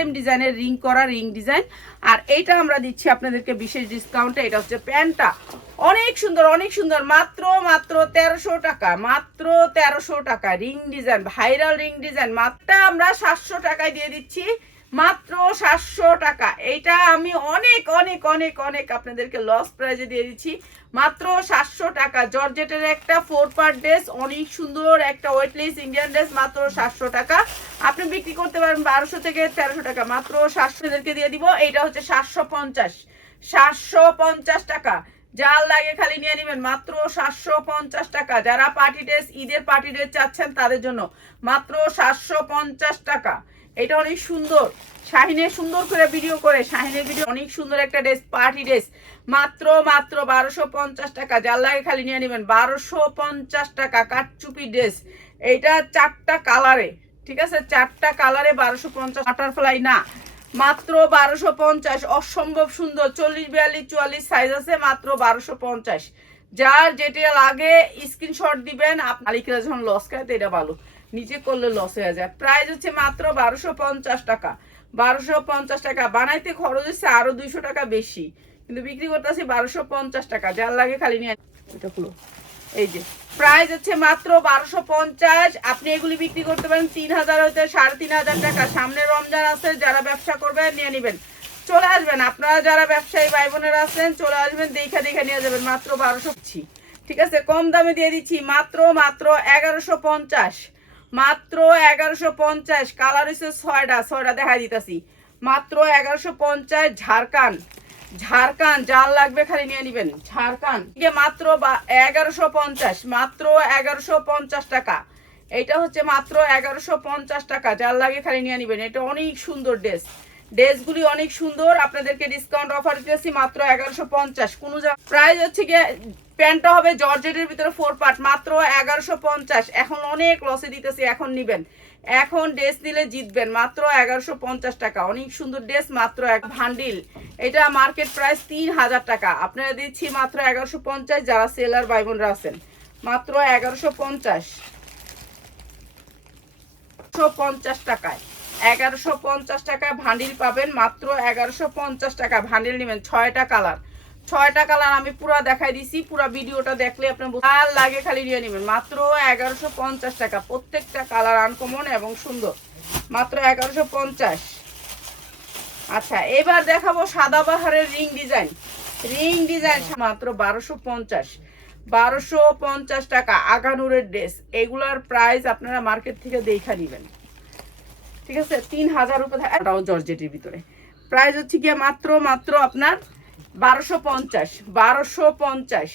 Same ডিজাইনের ring করা ring design. আর এইটা আমরা দিচ্ছি আপনাদেরকে বিশেষ ডিসকাউন্টে। এটা হচ্ছে প্যান্টটা। অনেক সুন্দর অনেক সুন্দর। মাত্র মাত্র তেরোশো টাকা, মাত্র তেরোশো টাকা। Ring design, viral ring design. মাত্র আমরা সাতশো টাকায় দিয়ে দিচ্ছি। মাত্র সাতশো টাকা। এইটা আমি অনেক অনেক অনেক অনেক আপনাদেরকে লস প্রাইজে দিয়ে দিচ্ছি। মাত্র সাতশো টাকা। জর্জেটের একটা ফোর পার্ট ড্রেস অনেক সুন্দর একটা ওয়েটলেস ইন্ডিয়ান ড্রেস মাত্র সাতশো টাকা। আপনি বিক্রি করতে পারেন বারোশো থেকে তেরোশো টাকা। মাত্র সাতশোদেরকে দিয়ে দিব। এইটা হচ্ছে সাতশো পঞ্চাশ। সাতশো পঞ্চাশ টাকা। যার লাগে খালি নিয়ে নেবেন। মাত্র সাতশো পঞ্চাশ টাকা। যারা পার্টি ড্রেস ঈদের পার্টি ড্রেস চাচ্ছেন তাদের জন্য মাত্র সাতশো পঞ্চাশ টাকা। এটা অনেক সুন্দর। শাহিনের সুন্দর করে ভিডিও করে। শাহিনের ভিডিও অনেক সুন্দর একটা ড্রেস পার্টি ড্রেস মাত্র মাত্র বারোশো পঞ্চাশ টাকা। যার লাগে খালি নিয়ে নেবেন। বারোশো পঞ্চাশ টাকা কাটচুপি ড্রেস এইটা চারটা কালারে ঠিক আছে? চারটা কালারে বারোশো পঞ্চাশ। বাটারফ্লাই না। মাত্র বারোশো পঞ্চাশ, অসম্ভব সুন্দর, চল্লিশ, বিয়াল্লিশ, চুয়াল্লিশ সাইজ আছে, মাত্র বারোশো পঞ্চাশ। যার যেটা লাগে স্ক্রিনশট দিবেন আপ- মালিকরা যখন লস খায়, তো এটা ভালো। নিজে করলে লস হয়ে যায়। প্রাইস হচ্ছে মাত্র বারোশো পঞ্চাশ টাকা। বারোশো পঞ্চাশ টাকা। বানাইতে খরচ হচ্ছে আরও দুইশো টাকা বেশি। কিন্তু বিক্রি করতেছি বারোশো পঞ্চাশ টাকা। যার লাগে খালি নিয়ে খুলো। এই যে প্রাইস হচ্ছে মাত্র বারোশো পঞ্চাশ, আপনি এগুলি বিক্রি করতে পারেন তিন হাজার হইতে সাড়ে তিন হাজার টাকা। সামনে রমজান আছে, যারা ব্যবসা করবেন নিয়ে নেবেন। চলে আসবেন, আপনারা যারা ব্যবসায়ী ভাই বোনেরা আছেন, চলে আসবেন, দেখা দেখা নিয়ে যাবেন, মাত্র বারোশো ঠিক আছে, কম দামে দিয়ে দিচ্ছি, মাত্র মাত্র এগারোশো পঞ্চাশ। মাত্র এগারোশো পঞ্চাশ, কালার হচ্ছে ছয়টা ছয়টা দেখা দিতেছি। মাত্র এগারোশো পঞ্চাশ ঝাড়খান ঝাড়খান জাল লাগবে খালি নিয়ে নিবেন। ঝাড়কান মাত্র এগারোশো পঞ্চাশ, মাত্র এগারোশো পঞ্চাশ টাকা। এটা হচ্ছে মাত্র এগারোশো পঞ্চাশ টাকা যার লাগে খালি নিয়ে নিবেন। এটা অনেক সুন্দর ড্রেস। ড্রেসগুলি অনেক সুন্দর। আপনাদেরকে ডিসকাউন্ট অফার দিতেছি মাত্র এগারোশো পঞ্চাশ। কোনো প্রাইস হচ্ছে গিয়ে প্যান্টটা হবে জর্জেটের ভিতরে ফোর পার্ট মাত্র এগারোশো পঞ্চাশ। এখন অনেক লসে দিতেছি, এখন নিবেন। এখন ড্রেস নিলে জিতবেন, মাত্র এগারোশো পঞ্চাশ টাকা। অনেক সুন্দর ড্রেস মাত্র এক ভান্ডিল এটা মার্কেট প্রাইস তিন হাজার টাকা। আপনারা দিচ্ছি মাত্র এগারোশো পঞ্চাশ, যারা সেলার ভাই বোনরা আছেন। মাত্র এগারোশো পঞ্চাশ। পঞ্চাশ টাকায়। এগারোশো পঞ্চাশ টাকায় ভান্ডিল পাবেন, মাত্র এগারোশো পঞ্চাশ টাকা। ভান্ডিল নেবেন, ছয়টা কালার ছয়টা কালার আমি পুরো দেখাই দিছি, পুরো ভিডিওটা দেখলে আপনার আর লাগে খালি নিয়ে নেবেন। মাত্র এগারোশো পঞ্চাশ টাকা। প্রত্যেকটা কালার আনকমন এবং সুন্দর। মাত্র এগারোশো পঞ্চাশ। আচ্ছা এবার দেখাবো সাদা সাদাবাহারের রিং ডিজাইন। রিং ডিজাইন মাত্র বারোশো পঞ্চাশ। বারোশো পঞ্চাশ টাকা আগানুরের ড্রেস। এগুলার প্রাইস আপনারা মার্কেট থেকে দেখা নেবেন। ঠিক আছে? তিন হাজার এটাও জর্জেটের ভিতরে। প্রাইস হচ্ছে গিয়ে মাত্র মাত্র আপনার বারোশো পঞ্চাশ বারোশো পঞ্চাশ।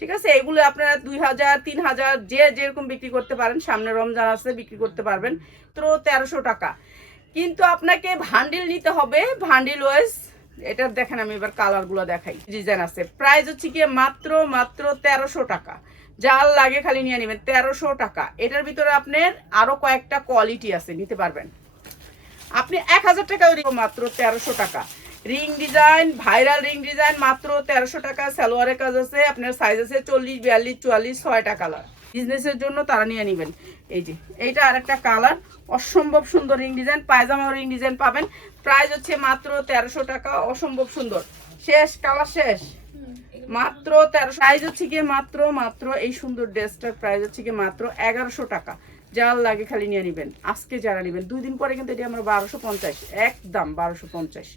ঠিক আছে? এগুলো আপনারা দুই হাজার, তিন হাজার যে যেরকম বিক্রি করতে পারেন, সামনে রমজান আছে, বিক্রি করতে পারবেন। তো তেরোশো টাকা। কিন্তু আপনাকে ভান্ডিল নিতে হবে, ভান্ডিল ওয়াইজ এটা দেখেন আমি এবার কালারগুলো দেখাই। ডিজাইন আছে। প্রাইস হচ্ছে গিয়ে মাত্র মাত্র তেরোশো টাকা। যার লাগে খালি নিয়ে নেবেন, তেরোশো টাকা। এটার ভিতরে আপনার আরও কয়েকটা কোয়ালিটি আছে, নিতে পারবেন। আপনি এক হাজার টাকা মাত্র তেরোশো টাকা। Ring design viral ring design মাত্র তেরোশো টাকা। সালোয়ারের কাজ আছে, আপনার সাইজ আছে চল্লিশ, বিয়াল্লিশ, চুয়াল্লিশ ছয়টা কালার বিজনেসের জন্য তারা নিয়ে নেবেন। এই যে, এইটা আরেকটা কালার অসম্ভব সুন্দর রিং ডিজাইন পায়জামা রিং ডিজাইন পাবেন। প্রাইস হচ্ছে মাত্র তেরোশো টাকা, অসম্ভব সুন্দর। শেষ কালার শেষ। মাত্র তেরো প্রাইস হচ্ছে গিয়ে মাত্র মাত্র এই সুন্দর ড্রেসটার প্রাইস হচ্ছে গিয়ে মাত্র এগারোশো টাকা। যার লাগে খালি নিয়ে নেবেন। আজকে যারা নেবেন দুই দিন পরে কিন্তু এটি আমরা বারোশো পঞ্চাশ। একদম বারোশো পঞ্চাশ।